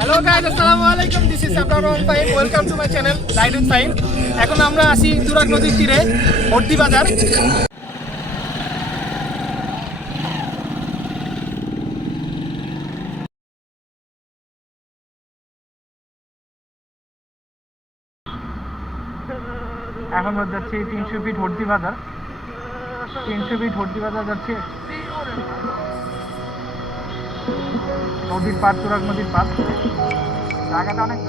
Hello guys, Assalamualaikum. This is ABRAUR RAHMAN FAHIM. Welcome to my channel, Ride with Fahim. এখন আমরা আছি তুরাগ নদীর তীরে ভর্তি বাজার। এখন যাচ্ছি 300 ফিট ভর্তি বাজার। 300 ফিট ভর্তি বাজার যাচ্ছে নদীর পাড়, তুরাগ নদীর পাড়। জায়গাটা অনেক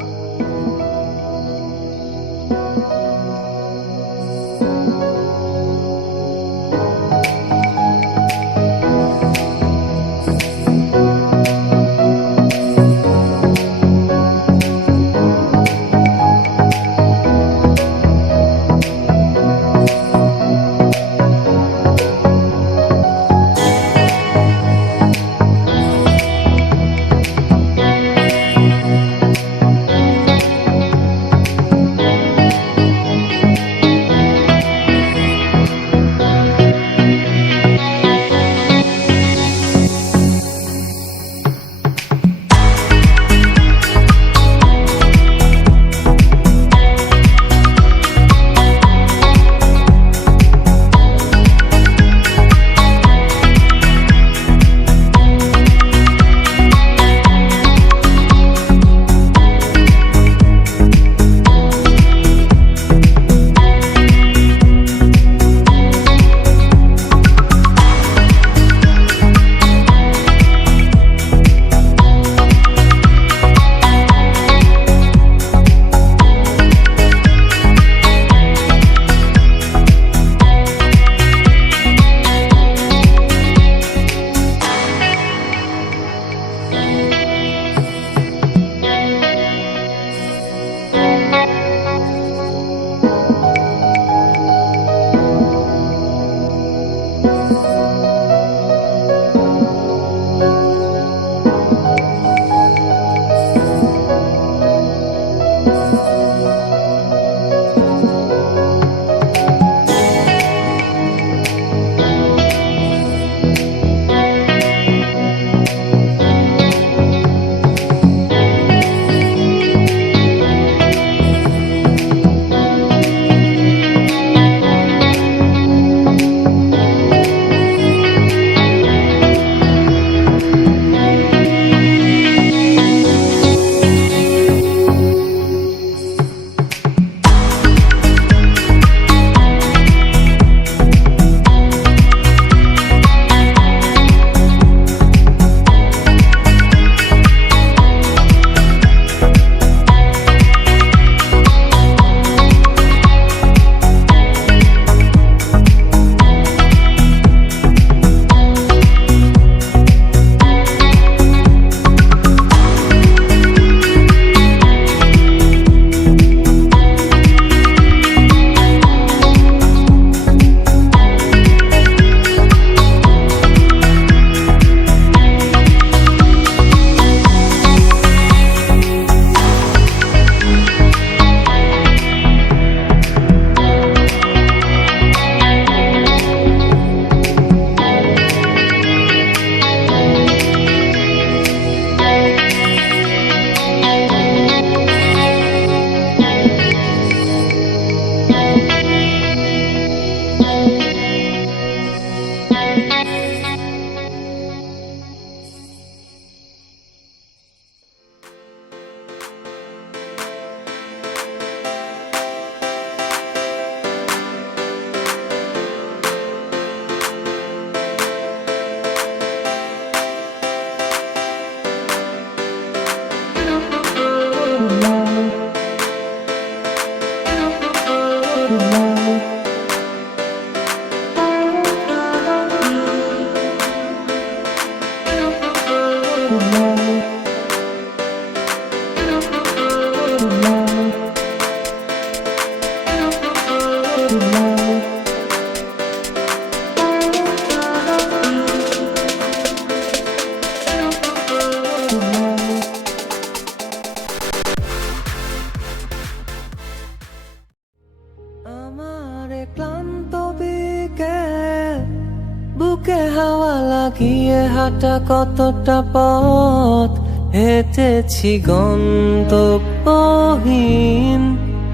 বুকে হাওয়া লাগিয়ে হাঁটা কতটা পথ হেঁটেছি গন্তব্যহীন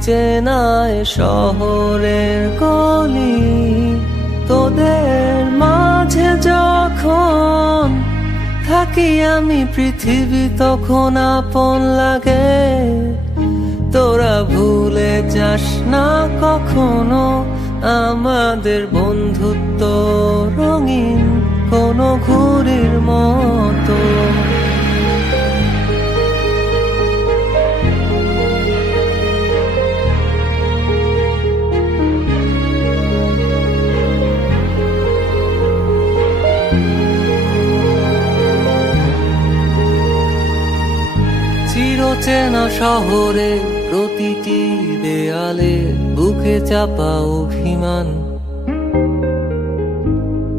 চেনায় শহরের গলি। তোদের মাঝে যখন থাকি আমি পৃথিবী তখন আপন লাগে। তোরা ভুলে যাস না কখনো আমাদের বন্ধুত্ব রঙিন কোনো ঘুড়ির মতো। চিরচেনা শহরে প্রতিটি দেয়ালে বুকে চাপা অভিমান,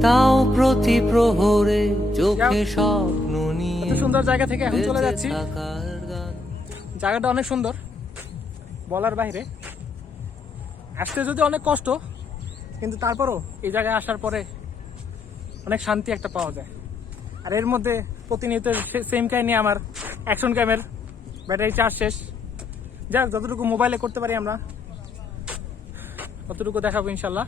তাও প্রতি প্রহরে চোখে স্বপ্ন নিয়ে এত সুন্দর জায়গা থেকে এখন চলে যাচ্ছি। জায়গাটা অনেক সুন্দর, বলার বাইরে। আসতে যদি অনেক কষ্ট, কিন্তু তারপরও এই জায়গায় আসার পরে অনেক শান্তি একটা পাওয়া যায়। আর এর মধ্যে প্রতিনিয়ত সেম কাহিনী, আমার অ্যাকশন ক্যামের ব্যাটারি চার্জ শেষ। যাক, যতটুকু মোবাইলে করতে পারি আমরা ততটুকু দেখাবো ইনশাল্লাহ।